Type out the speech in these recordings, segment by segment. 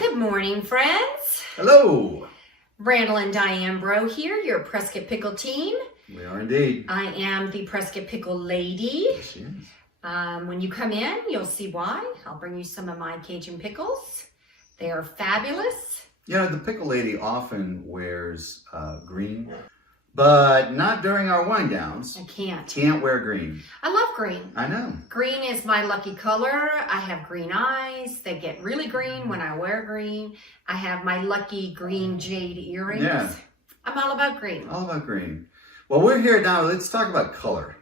Good morning, friends. Hello. Brandon and Diane Breaux here, your Prescott Pickle Team. We are indeed. I am the Prescott Pickle Lady. Yes, she is. When you come in, you'll see why. I'll bring you some of my Cajun pickles. They are fabulous. You know, the Pickle Lady often wears green, but not during our wind downs. I can't. Can't wear green. I love green. I know. Green is my lucky color. I have green eyes. They get really green when I wear green. I have my lucky green jade earrings. Yeah. I'm all about green. All about green. Well, we're here now. Let's talk about color.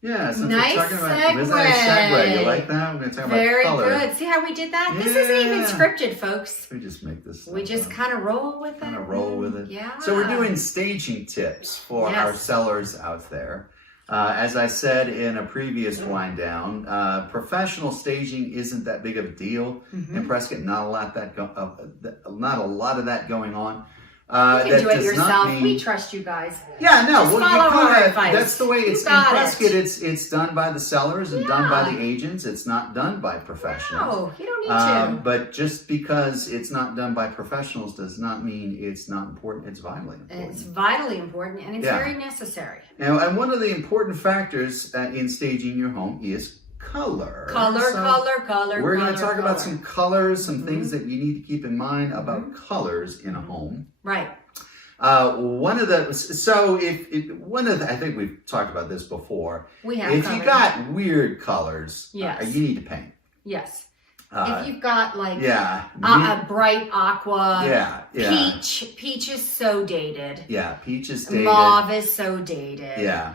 Yeah, since Nice we're talking about segue. isn't that a segue? You like that? We're going to talk Very about color. good. See how we did that? This isn't even Yeah. scripted, folks. We just make this. We just kind of roll with it. Kind of roll with it. Yeah. So we're doing staging tips for our sellers out there. As I said in a previous wind down, professional staging isn't that big of a deal in Prescott. Not a lot of that going on. You can do it yourself. Mean, we trust you guys. Yeah, no, Just follow our advice. That's the way it's in Prescott. It's done by the sellers and done by the agents. It's not done by professionals. No, you don't need to. But just because it's not done by professionals does not mean it's not important. It's vitally important. It's vitally important, and it's very necessary. And one of the important factors in staging your home is color. Color. We're going to talk about some colors, some things that you need to keep in mind about colors in a home. Right. I think we've talked about this before. We have. If you got weird colors, you need to paint. Yes. If you've got like a bright aqua, yeah. Peach is so dated. Yeah, peach is dated. Mauve is so dated. Yeah.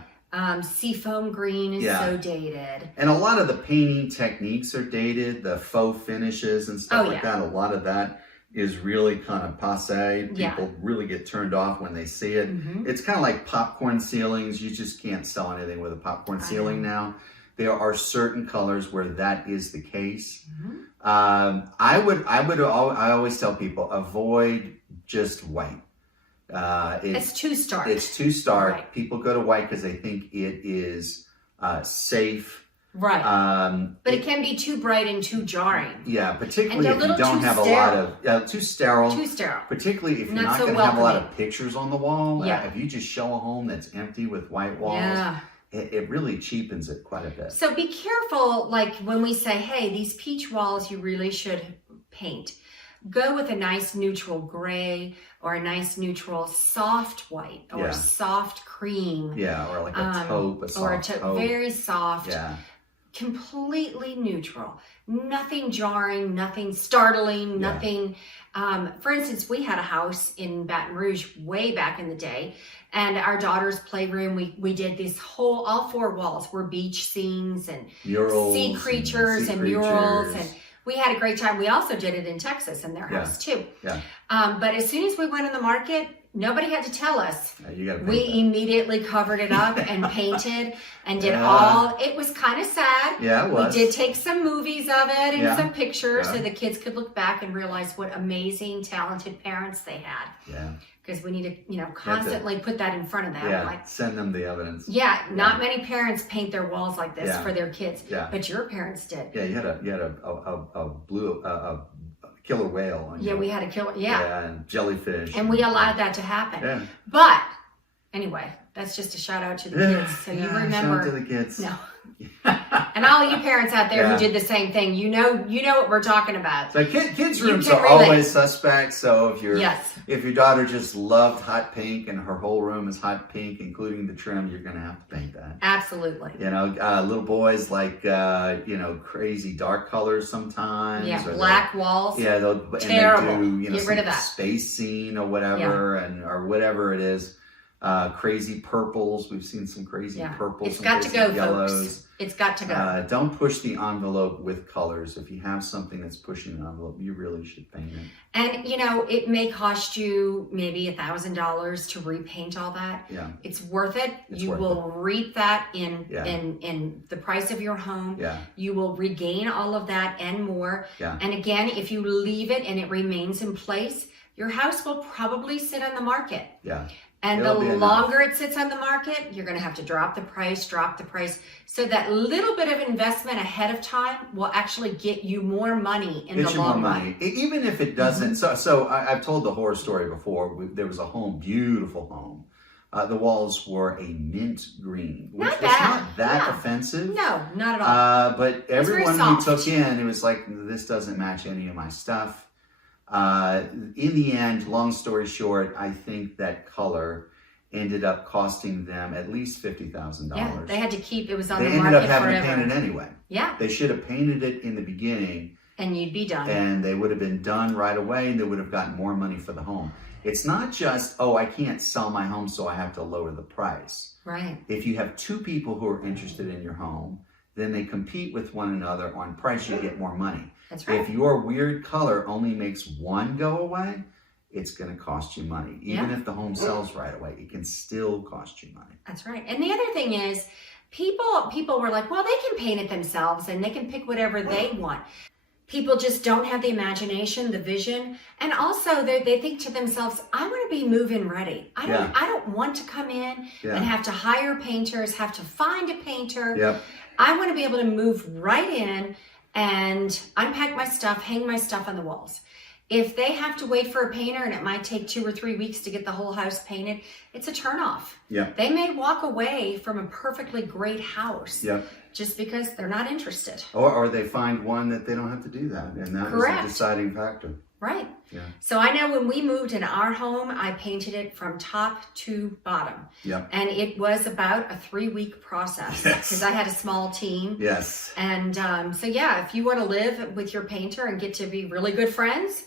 Seafoam green is so dated. And a lot of the painting techniques are dated, the faux finishes and stuff like that. A lot of that is really kind of passé. People really get turned off when they see it. It's kind of like popcorn ceilings. You just can't sell anything with a popcorn ceiling now. There are certain colors where that is the case. I always tell people, avoid just white. It's too stark. It's too stark. Right. People go to white because they think it is safe. Right. But it can be too bright and too jarring. Yeah, particularly if you don't have a lot of too sterile. Too sterile. Particularly if you're not going to have a lot of pictures on the wall. Yeah. If you just show a home that's empty with white walls, it really cheapens it quite a bit. So be careful, like when we say, hey, these peach walls you really should paint. Go with a nice neutral gray or a nice neutral soft white or soft cream. Yeah, or like a taupe, a soft taupe. Very soft. Yeah. Completely neutral. Nothing jarring, nothing startling, nothing. For instance, we had a house in Baton Rouge way back in the day, and our daughter's playroom, we did this whole, all four walls were beach scenes and murals, sea creatures and murals, and we had a great time. We also did it in Texas in their house too. Yeah. But as soon as we went in the market, nobody had to tell us. We immediately covered it up and painted and did all. It was kind of sad. Yeah, it was. We did take some movies of it and some pictures so the kids could look back and realize what amazing, talented parents they had. Yeah. Because we need to, constantly put that in front of them. Yeah, like, send them the evidence. Yeah, not many parents paint their walls like this for their kids. Yeah. But your parents did. Yeah, you had a killer whale on we had a killer, and jellyfish. And we allowed that to happen. Yeah. But, anyway, that's just a shout out to the kids. So you remember. Shout out to the kids. No. And all you parents out there who did the same thing, you know what we're talking about. So kids' rooms are always suspect. So if your daughter just loved hot pink and her whole room is hot pink, including the trim, you're going to have to paint that. Absolutely. Little boys like crazy dark colors sometimes. Yeah, black walls. Yeah, terrible. And they do get rid of that space scene or whatever, or whatever it is. Crazy purples. We've seen some crazy purples. It's got to go, yellows. Folks. It's got to go. Don't push the envelope with colors. If you have something that's pushing the envelope, you really should paint it. And it may cost you maybe $1,000 to repaint all that. Yeah, it's worth it. You will reap that in the price of your home. Yeah, you will regain all of that and more. Yeah, and again, if you leave it and it remains in place, your house will probably sit on the market. Yeah. And the longer it sits on the market, you're going to have to drop the price. So that little bit of investment ahead of time will actually get you more money in the long run. Even if it doesn't. So I've told the horror story before. There was a home, beautiful home. The walls were a mint green, which was not that offensive. No, not at all. But everyone who took in, it was like, this doesn't match any of my stuff. In the end, long story short, I think that color ended up costing them at least $50,000. Yeah, they had to keep, it was on the market market forever. They ended up having to paint it anyway. Yeah. They should have painted it in the beginning. And you'd be done. And they would have been done right away, and they would have gotten more money for the home. It's not just, oh, I can't sell my home, so I have to lower the price. Right. If you have two people who are interested in your home, then they compete with one another on price, you get more money. That's right. If your weird color only makes one go away, it's going to cost you money. Even if the home sells right away, it can still cost you money. That's right. And the other thing is, people were like, well, they can paint it themselves and they can pick whatever they want. People just don't have the imagination, the vision, and also they think to themselves, I want to be move-in ready. I don't want to come in and have to hire painters, have to find a painter. Yep. I want to be able to move right in and unpack my stuff, hang my stuff on the walls. If they have to wait for a painter and it might take 2 or 3 weeks to get the whole house painted, it's a turnoff. Yeah. They may walk away from a perfectly great house just because they're not interested. Or they find one that they don't have to do that. And that is a deciding factor. Right. Yeah. So I know when we moved in our home, I painted it from top to bottom. Yeah. And it was about a 3-week process because I had a small team. Yes. And so yeah, if you want to live with your painter and get to be really good friends,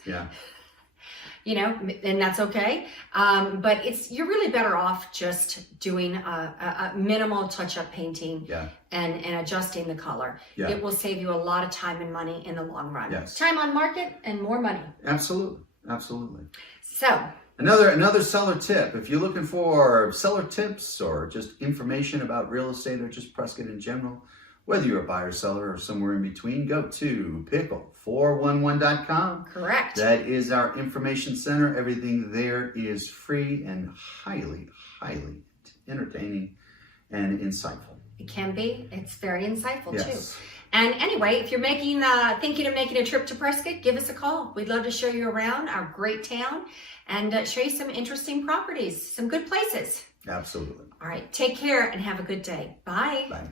you know, and that's okay. But you're really better off just doing a minimal touch-up painting and adjusting the color. Yeah. It will save you a lot of time and money in the long run. Yes. Time on market and more money. Absolutely. Absolutely. So another seller tip. If you're looking for seller tips or just information about real estate or just Prescott in general, whether you're a buyer, seller, or somewhere in between, go to pickle411.com. Correct. That is our information center. Everything there is free and highly, highly entertaining and insightful. It can be. It's very insightful too. Yes. And anyway, if you're thinking of making a trip to Prescott, give us a call. We'd love to show you around our great town and show you some interesting properties, some good places. Absolutely. All right. Take care and have a good day. Bye. Bye.